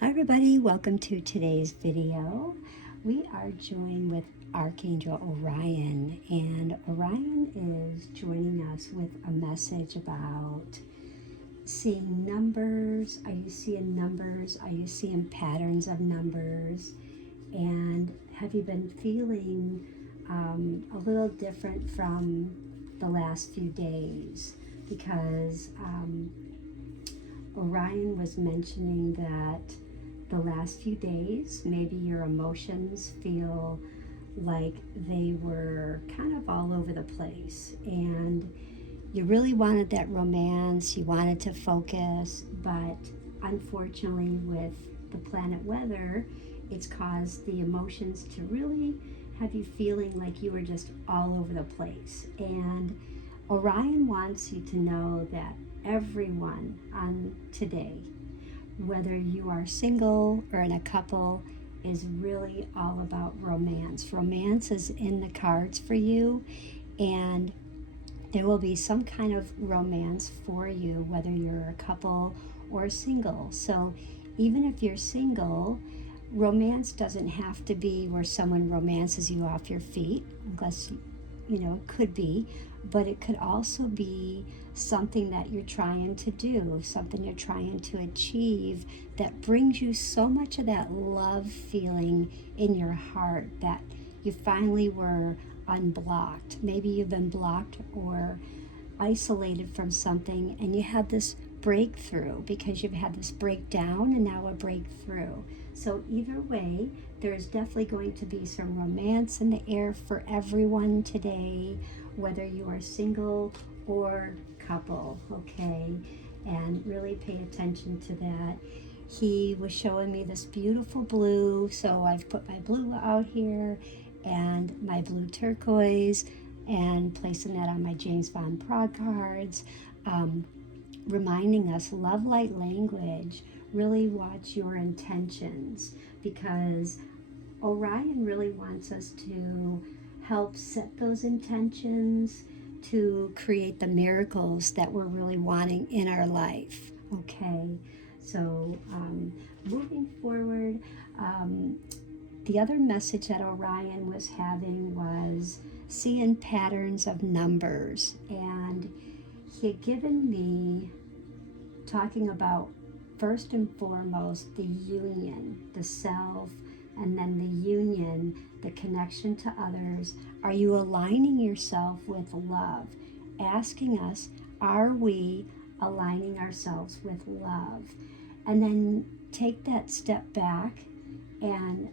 Hi everybody, welcome to today's video. We are joined with Archangel Orion, and Orion is joining us with a message about seeing numbers. Are you seeing numbers? Are you seeing patterns of numbers? And have you been feeling a little different from the last few days? Because Orion was mentioning that the last few days, maybe your emotions feel like they were kind of all over the place, and you really wanted that romance, you wanted to focus, but unfortunately, with the planet weather, it's caused the emotions to really have you feeling like you were just all over the place. And Orion wants you to know that everyone on today, whether you are single or in a couple, is really all about romance. Romance is in the cards for you, and there will be some kind of romance for you, whether you're a couple or single. So even if you're single, romance doesn't have to be where someone romances you off your feet, unless it could be, but it could also be something that you're trying to do, something you're trying to achieve that brings you so much of that love feeling in your heart that you finally were unblocked. Maybe you've been blocked or isolated from something, and you had this breakthrough because you've had this breakdown and now a breakthrough. So either way, there's definitely going to be some romance in the air for everyone today, whether you are single or couple, okay? And really pay attention to that. He was showing me this beautiful blue, so I've put my blue out here and my blue turquoise and placing that on my James Bond prod cards, reminding us love light language. Really watch your intentions, because Orion really wants us to help set those intentions to create the miracles that we're really wanting in our life. Okay, so moving forward, the other message that Orion was having was seeing patterns of numbers, and he had given me talking about first and foremost the union, the self, and then the union, the connection to others. Are you aligning yourself with love? Asking us, are we aligning ourselves with love? And then take that step back and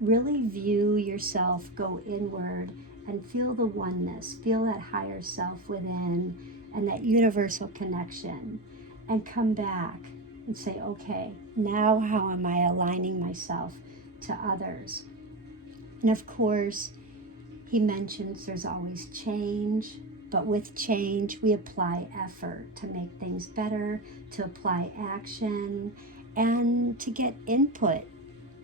really view yourself, go inward, and feel the oneness, feel that higher self within and that universal connection, and come back and say, okay, now how am I aligning myself to others? And of course, he mentions there's always change, but with change, we apply effort to make things better, to apply action, and to get input.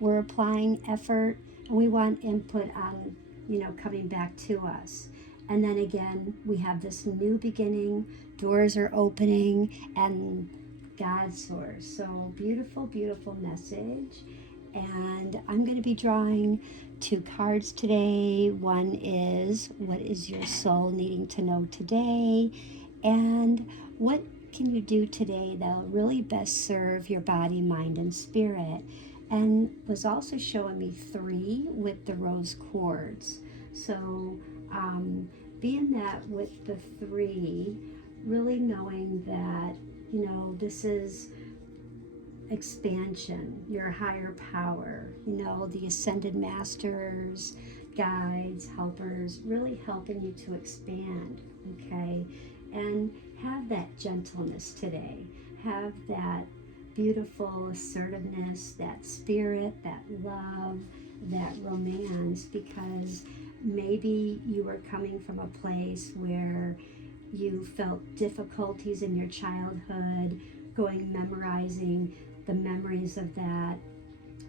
We're applying effort, and we want input on, coming back to us. And then again, we have this new beginning, doors are opening, and God's source. So beautiful, beautiful message. And I'm going to be drawing 2 cards today. One is, what is your soul needing to know today? And what can you do today that'll really best serve your body, mind, and spirit? And was also showing me 3 with the rose quartz. So being that with the 3, really knowing that, this is expansion, your higher power, the ascended masters, guides, helpers, really helping you to expand, okay? And have that gentleness today. Have that beautiful assertiveness, that spirit, that love, that romance, because maybe you were coming from a place where you felt difficulties in your childhood, memorizing the memories of that,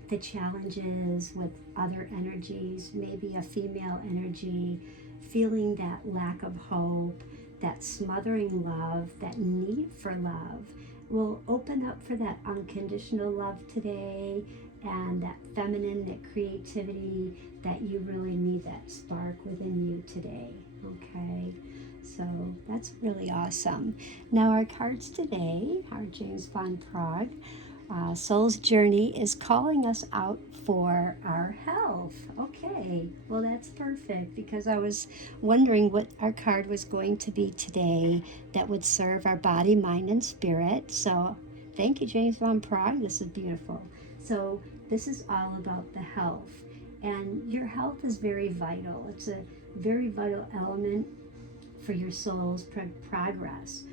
the challenges with other energies, maybe a female energy, feeling that lack of hope, that smothering love, that need for love. will open up for that unconditional love today and that feminine, that creativity that you really need, that spark within you today. Okay, so that's really awesome. Now, our cards today are James von Prague. Soul's Journey is calling us out for our health. Okay, well, that's perfect because I was wondering what our card was going to be today that would serve our body, mind, and spirit. So, thank you, James von Prague. This is beautiful. So, this is all about the health, and your health is very vital. It's a very vital element for your soul's progress.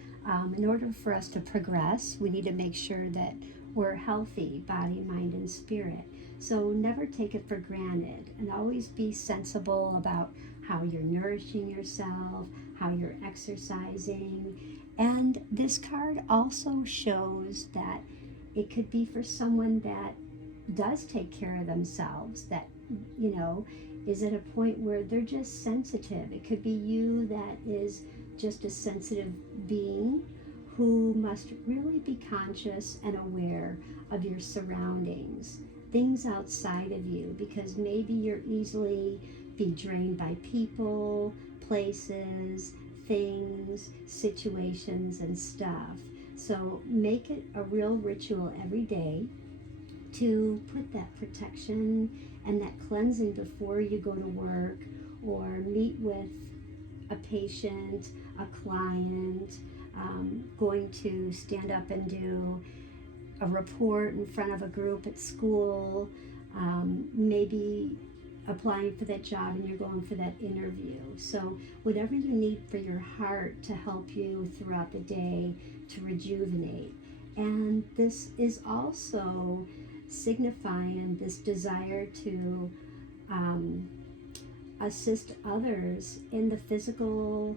In order for us to progress, we need to make sure that we're healthy, body, mind, and spirit. So never take it for granted and always be sensible about how you're nourishing yourself, how you're exercising. And this card also shows that it could be for someone that does take care of themselves, that, is at a point where they're just sensitive. It could be you that is just a sensitive being who must really be conscious and aware of your surroundings, things outside of you, because maybe you're easily be drained by people, places, things, situations, and stuff. So make it a real ritual every day to put that protection and that cleansing before you go to work or meet with a patient, a client, going to stand up and do a report in front of a group at school, maybe applying for that job and you're going for that interview. So whatever you need for your heart to help you throughout the day to rejuvenate. And this is also signifying this desire to assist others in the physical,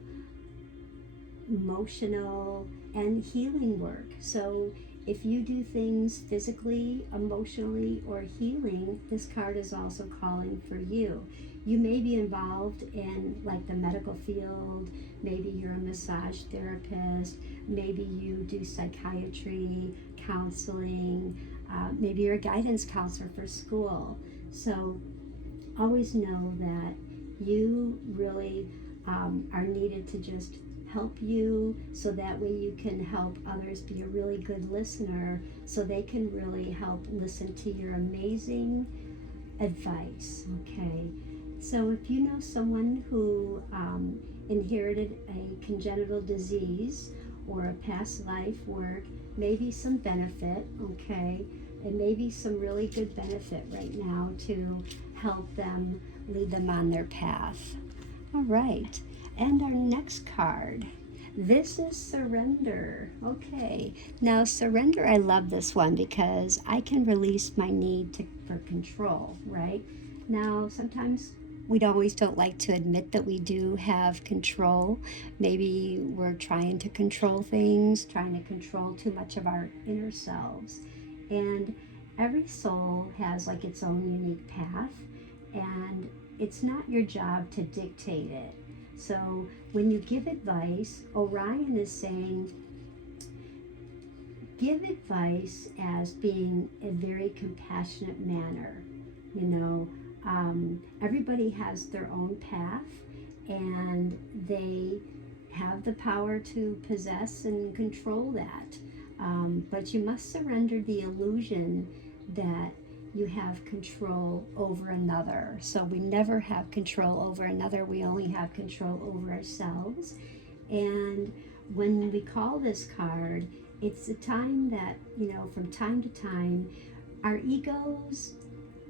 emotional, and healing work. So if you do things physically, emotionally, or healing, this card is also calling for you. You may be involved in like the medical field, maybe you're a massage therapist, maybe you do psychiatry, counseling, maybe you're a guidance counselor for school. So always know that you really are needed to just help you, so that way you can help others, be a really good listener, so they can really help listen to your amazing advice. Okay, so if you know someone who inherited a congenital disease or a past life work, maybe some benefit, okay, and maybe some really good benefit right now to help them, lead them on their path. All right, and our next card, this is surrender. Okay, now surrender, I love this one because I can release my need for control, right? Now, sometimes we always don't like to admit that we do have control. Maybe we're trying to control things, trying to control too much of our inner selves. And every soul has like its own unique path, and it's not your job to dictate it. So when you give advice, Orion is saying, give advice as being a very compassionate manner. Everybody has their own path, and they have the power to possess and control that. But you must surrender the illusion that you have control over another. So we never have control over another. We only have control over ourselves. And when we call this card, it's a time that, from time to time, our ego's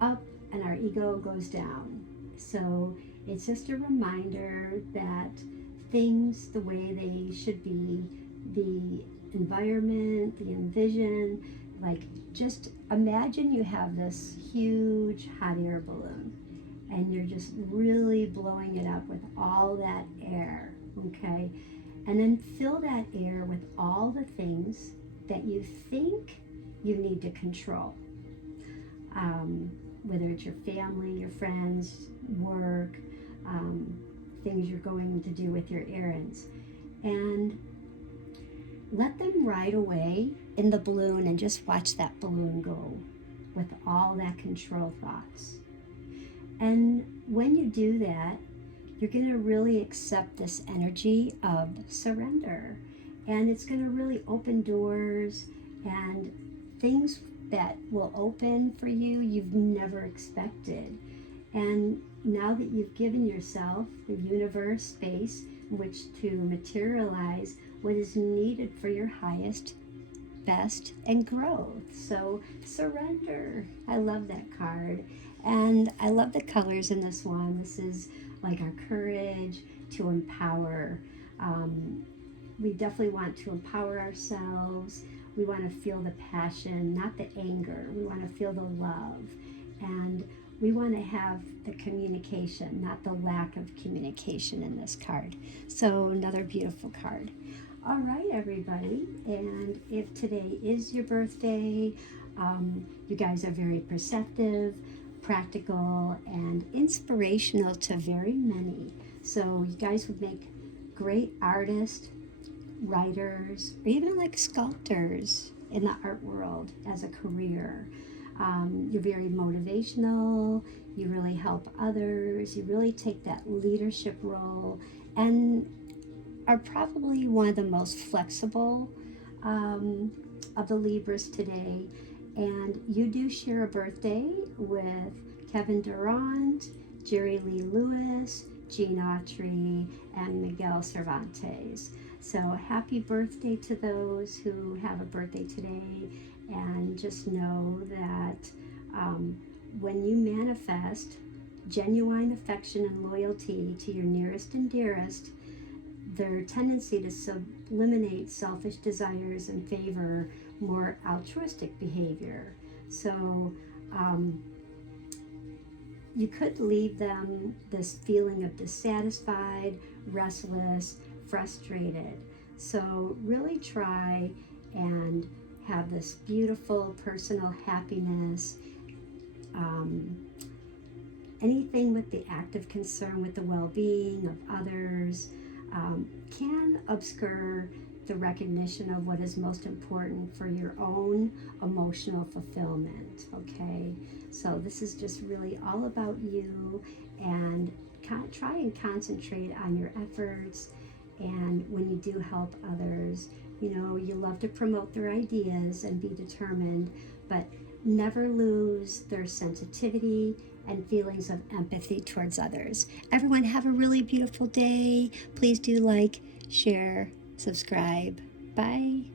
up and our ego goes down. So it's just a reminder that things the way they should be, the environment, the envision, like just imagine you have this huge hot air balloon and you're just really blowing it up with all that air, okay? And then fill that air with all the things that you think you need to control. Whether it's your family, your friends, work, things you're going to do with your errands. And let them ride away in the balloon and just watch that balloon go with all that control thoughts. And when you do that, you're going to really accept this energy of surrender. And it's going to really open doors and things that will open for you you've never expected. And now that you've given yourself, the universe, space in which to materialize what is needed for your highest, best, and growth. So surrender. I love that card. And I love the colors in this one. This is like our courage to empower. We definitely want to empower ourselves. We want to feel the passion, not the anger. We want to feel the love. And we want to have the communication, not the lack of communication in this card. So another beautiful card. All right, everybody. And if today is your birthday, you guys are very perceptive, practical, and inspirational to very many. So you guys would make great artists, writers, or even like sculptors in the art world as a career. You're very motivational, you really help others, you really take that leadership role, and are probably one of the most flexible of the Libras today. And you do share a birthday with Kevin Durant, Jerry Lee Lewis, Gene Autry, and Miguel Cervantes. So happy birthday to those who have a birthday today, and just know that when you manifest genuine affection and loyalty to your nearest and dearest, their tendency to sublimate selfish desires and favor more altruistic behavior. So you could leave them this feeling of dissatisfied, restless, frustrated. So really try and have this beautiful personal happiness. Anything with the active concern with the well-being of others can obscure the recognition of what is most important for your own emotional fulfillment, okay? So this is just really all about you, and try and concentrate on your efforts. And when you do help others, you know, you love to promote their ideas and be determined, but never lose their sensitivity and feelings of empathy towards others. Everyone have a really beautiful day. Please do like, share, subscribe. Bye.